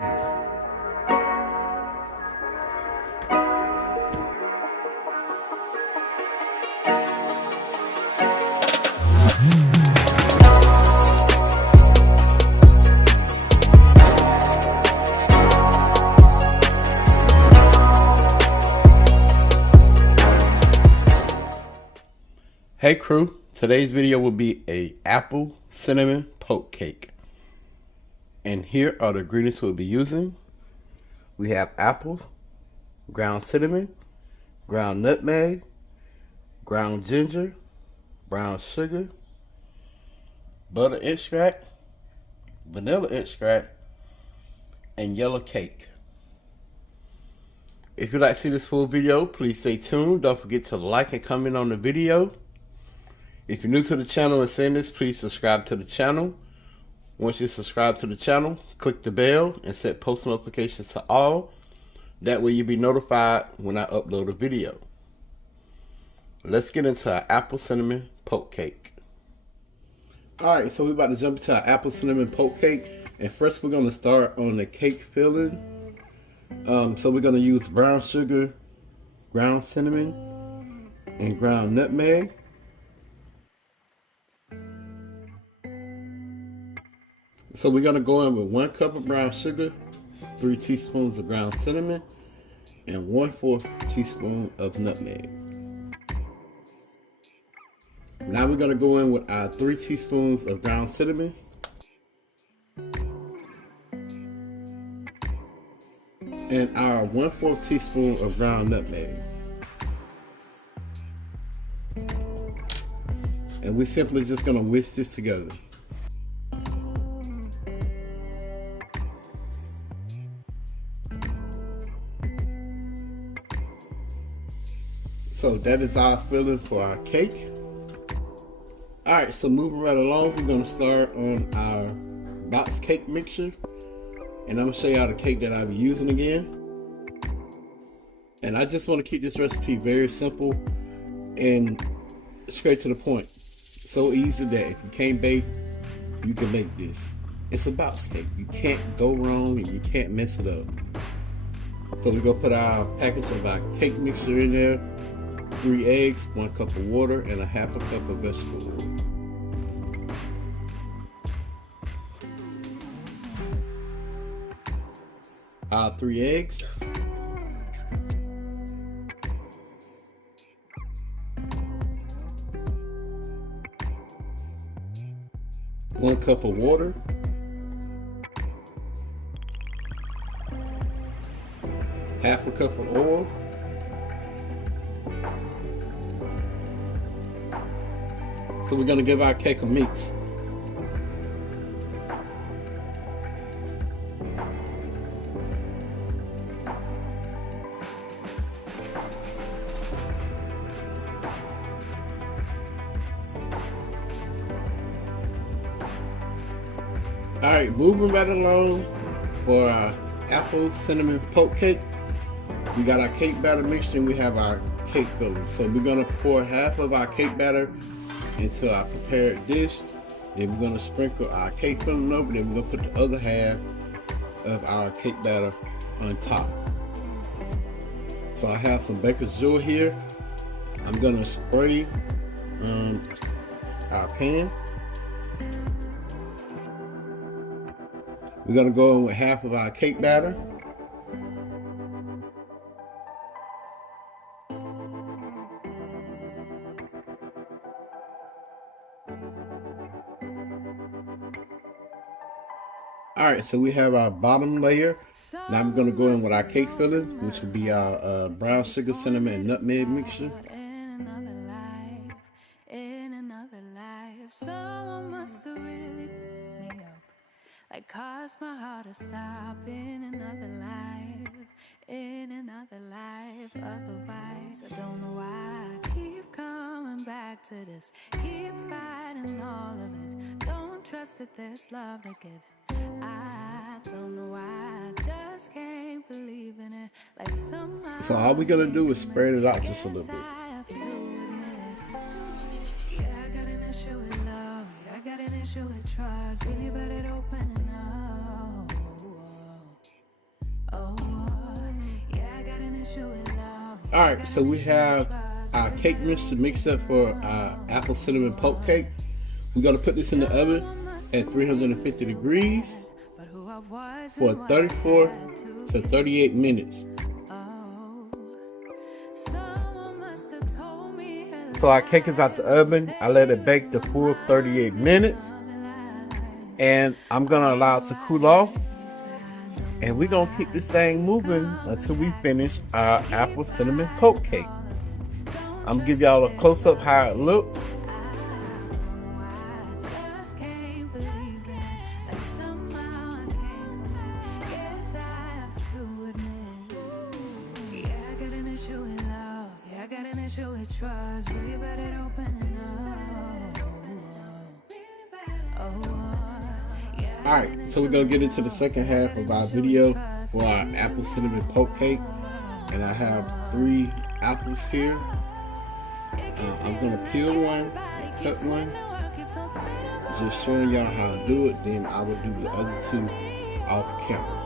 Hey crew, today's video will be a apple cinnamon poke cake. And here are the ingredients we'll be using. We have apples, ground cinnamon, ground nutmeg, ground ginger, brown sugar, butter extract, vanilla extract, and yellow cake. If you'd like to see this full video, please stay tuned. Don't forget to like and comment on the video. If you're new to the channel and seeing this, please subscribe to the channel. Once you subscribe to the channel, click the bell and set post notifications to all. That way you'll be notified when I upload a video. Let's get into our apple cinnamon poke cake. Alright, so we're about to jump into our apple cinnamon poke cake. And first we're going to start on the cake filling. So we're going to use brown sugar, ground cinnamon, and ground nutmeg. So we're going to go in with 1 cup of brown sugar, 3 teaspoons of ground cinnamon, and 1/4 teaspoon of nutmeg. Now we're going to go in with our 3 teaspoons of ground cinnamon, and our 1/4 teaspoon of ground nutmeg. And we're simply just going to whisk this together. So that is our filling for our cake. Alright, so moving right along, we're going to start on our box cake mixture. And I'm going to show you how the cake that I'll be using again. And I just want to keep this recipe very simple and straight to the point. So easy that if you can't bake, you can make this. It's a box cake. You can't go wrong and you can't mess it up. So we're going to put our package of our cake mixture in there. 3 eggs, 1 cup of water, and 1/2 cup of vegetable oil. Our 3 eggs. One cup of water. 1/2 cup of oil. So we're going to give our cake a mix. Alright, moving right along for our apple cinnamon poke cake. We got our cake batter mixture and we have our cake filling. So we're going to pour 1/2 of our cake batter into our prepared dish. Then we're going to sprinkle our cake filling over. Then we're going to put the other 1/2 of our cake batter on top. So I have some baker's joy here. I'm going to spray our pan. We're going to go in with 1/2 of our cake batter. Alright, so we have our bottom layer. Now I'm going to go in with our cake filling, which will be our brown sugar, cinnamon, and nutmeg mixture. Someone must have really me up, like caused my heart to stop in another life, otherwise I don't know why I keep coming back to this, keep fighting all of it, don't trust that there's love to get. I don't know why, I just can't believe in it. Like somehow. So all we're gonna do is spread it out just a little bit. Yeah, I got an issue with love. I got an issue with trust. Really bad at opening up. Alright, so we have our cake mix to mix up for our apple cinnamon poke cake. We're going to put this in the oven at 350 degrees for 34 to 38 minutes. So our cake is out the oven. I let it bake the full 38 minutes. And I'm going to allow it to cool off. And we're going to keep this thing moving until we finish our apple cinnamon poke cake. I'm going to give y'all a close-up how it looks. Alright, so we're going to get into the second half of our video for our apple cinnamon poke cake. And I have 3 apples here. I'm going to peel one, cut one, just showing y'all how to do it. Then I will do the other 2 off camera.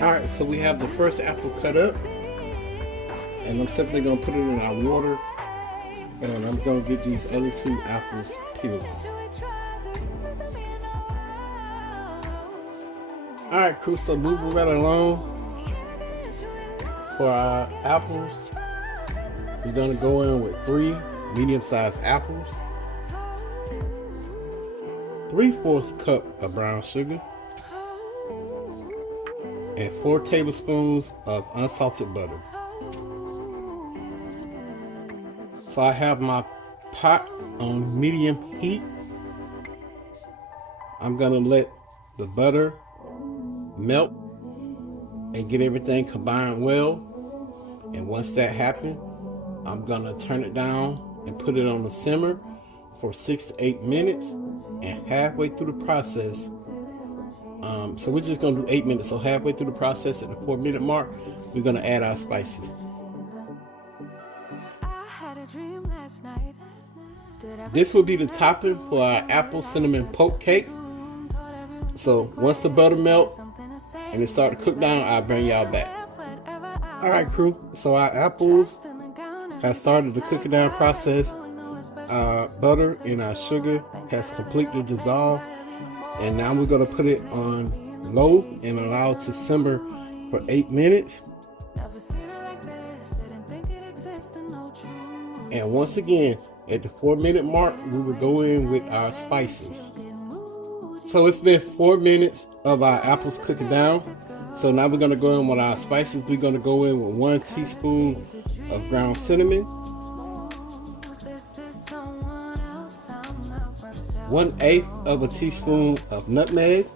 Alright, so we have the first apple cut up, and I'm simply going to put it in our water, and I'm going to get these other 2 apples peeled. Alright, crew, so moving right along for our apples, we're going to go in with 3 medium-sized apples, 3/4 cup of brown sugar, and 4 tablespoons of unsalted butter. So I have my pot on medium heat. I'm gonna let the butter melt and get everything combined well. And once that happens, I'm gonna turn it down and put it on the simmer for 6 to 8 minutes. And halfway through the process, so we're just going to do 8 minutes. So halfway through the process at the 4-minute mark, we're going to add our spices. This will be the topping for our apple cinnamon poke cake. So once the butter melts and it starts to cook down, I'll bring y'all back. Alright crew, so our apples have started the cooking down process. Our butter and our sugar has completely dissolved. And now we're going to put it on low and allow it to simmer for 8 minutes. And once again, at the 4-minute mark, we will go in with our spices. So it's been 4 minutes of our apples cooking down. So now we're going to go in with our spices. We're going to go in with 1 teaspoon of ground cinnamon, 1/8 of a teaspoon of nutmeg,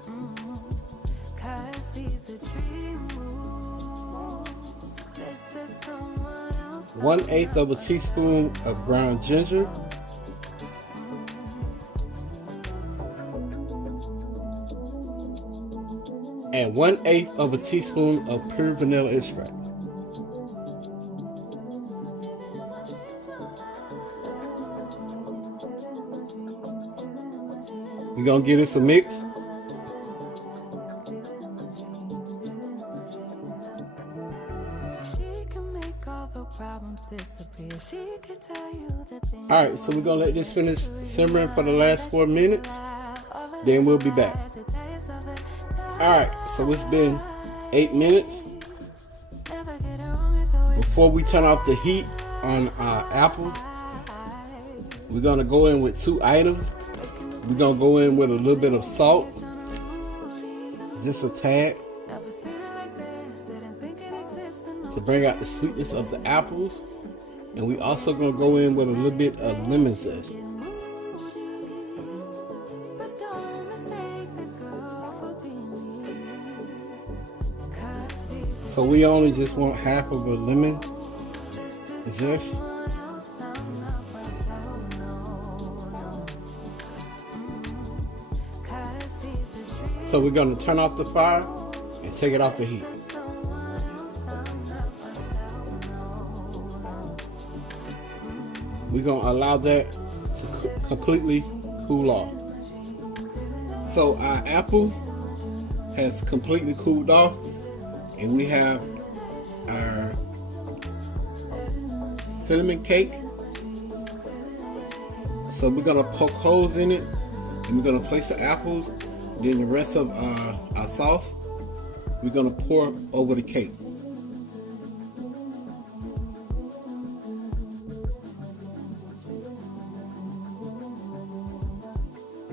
1/8 of a teaspoon of ground ginger, and 1/8 of a teaspoon of pure vanilla extract. We're going to give this a mix. Alright, so we're going to let this finish simmering for the last 4 minutes. Then we'll be back. Alright, so it's been 8 minutes. Before we turn off the heat on our apples, we're going to go in with 2 items. We're going to go in with a little bit of salt, just a tad, to bring out the sweetness of the apples. And we also going to go in with a little bit of lemon zest. So we only just want half of a lemon zest. So we're going to turn off the fire and take it off the heat. We're going to allow that to completely cool off. So our apple has completely cooled off, and we have our cinnamon cake. So we're going to poke holes in it, and we're going to place the apples. Then the rest of our sauce, we're going to pour over the cake.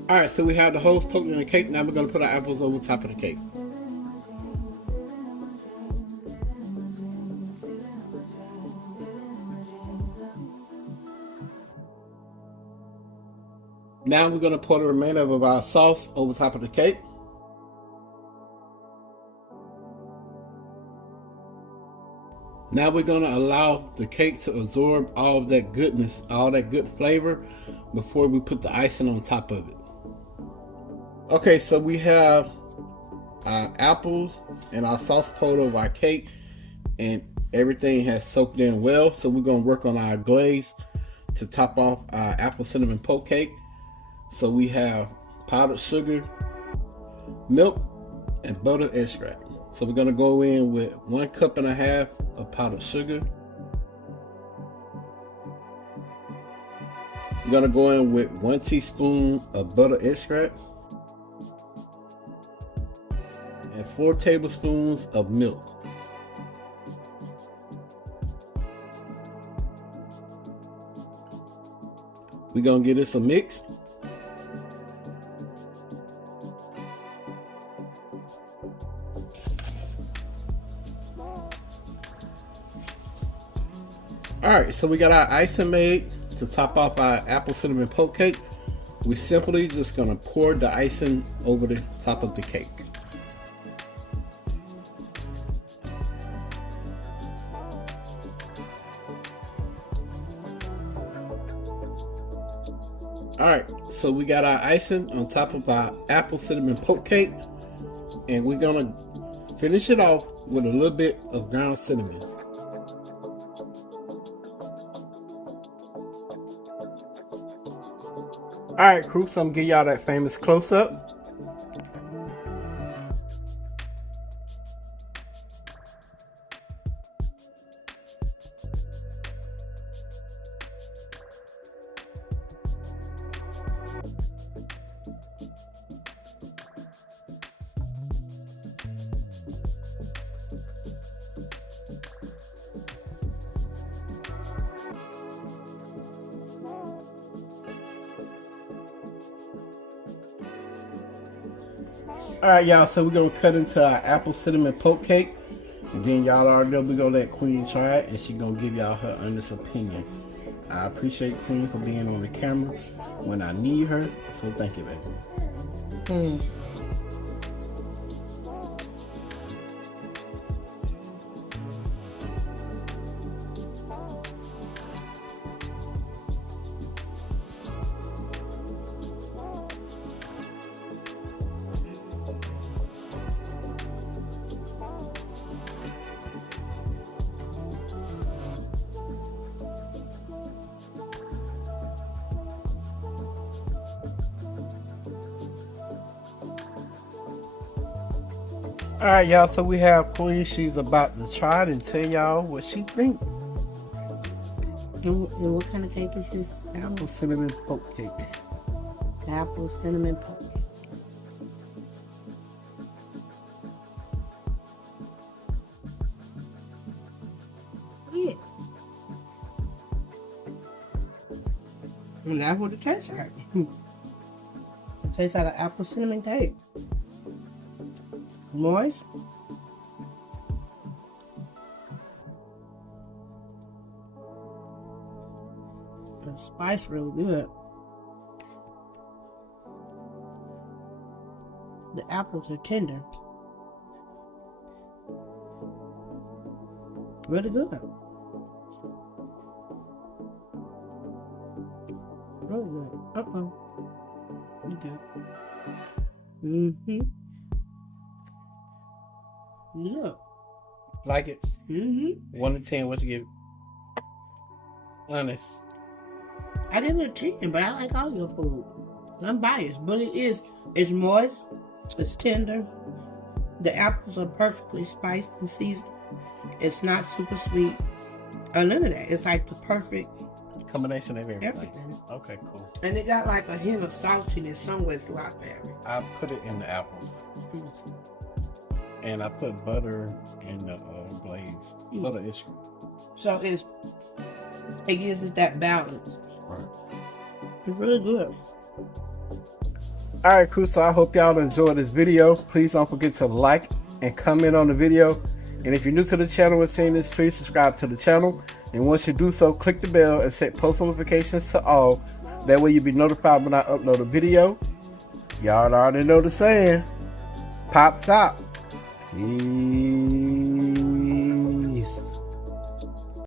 Alright, so we have the holes poked in the cake. Now we're going to put our apples over top of the cake. Now we're going to pour the remainder of our sauce over top of the cake. Now we're going to allow the cake to absorb all of that goodness, all that good flavor before we put the icing on top of it. Okay, so we have our apples and our sauce poured over our cake, and everything has soaked in well. So we're going to work on our glaze to top off our apple cinnamon poke cake. So we have powdered sugar, milk, and butter extract. So we're going to go in with 1.5 cups of powdered sugar. We're going to go in with 1 teaspoon of butter extract and 4 tablespoons of milk. We're going to give this a mix. Alright, so we got our icing made to top off our apple cinnamon poke cake. We're simply just going to pour the icing over the top of the cake. Alright, so we got our icing on top of our apple cinnamon poke cake, and we're going to finish it off with a little bit of ground cinnamon. Alright crew, so I'm gonna give y'all that famous close-up. Alright y'all, so we're going to cut into our apple cinnamon poke cake. And then y'all already know we're going to let Queen try it, and she's going to give y'all her honest opinion. I appreciate Queen for being on the camera when I need her, so thank you, baby. Alright y'all, so we have Queen. She's about to try it and tell y'all what she think. And what kind of cake is this? Apple cinnamon poke cake. Apple cinnamon poke cake. Yeah. And that's what it tastes like. It tastes like an apple cinnamon cake. Moist. The spice really good. The apples are tender. Really good. Really good. You do. Look. Like it? Mm-hmm. 1 to 10, what you give it? Honest. I give it a 10, but I like all your food. I'm biased, but it's moist, it's tender. The apples are perfectly spiced and seasoned. It's not super sweet. None of that. It's like the perfect Combination of everything. everything. Okay, cool. And it got like a hint of saltiness somewhere throughout there. I put it in the apples. And I put butter in the glaze. Butter is. So it gives it that balance. Right. It's really good. Alright, cool. So I hope y'all enjoyed this video. Please don't forget to like and comment on the video. And if you're new to the channel and seeing this, please subscribe to the channel. And once you do so, click the bell and set post notifications to all. That way you'll be notified when I upload a video. Y'all already know the saying. Pops out. Peace.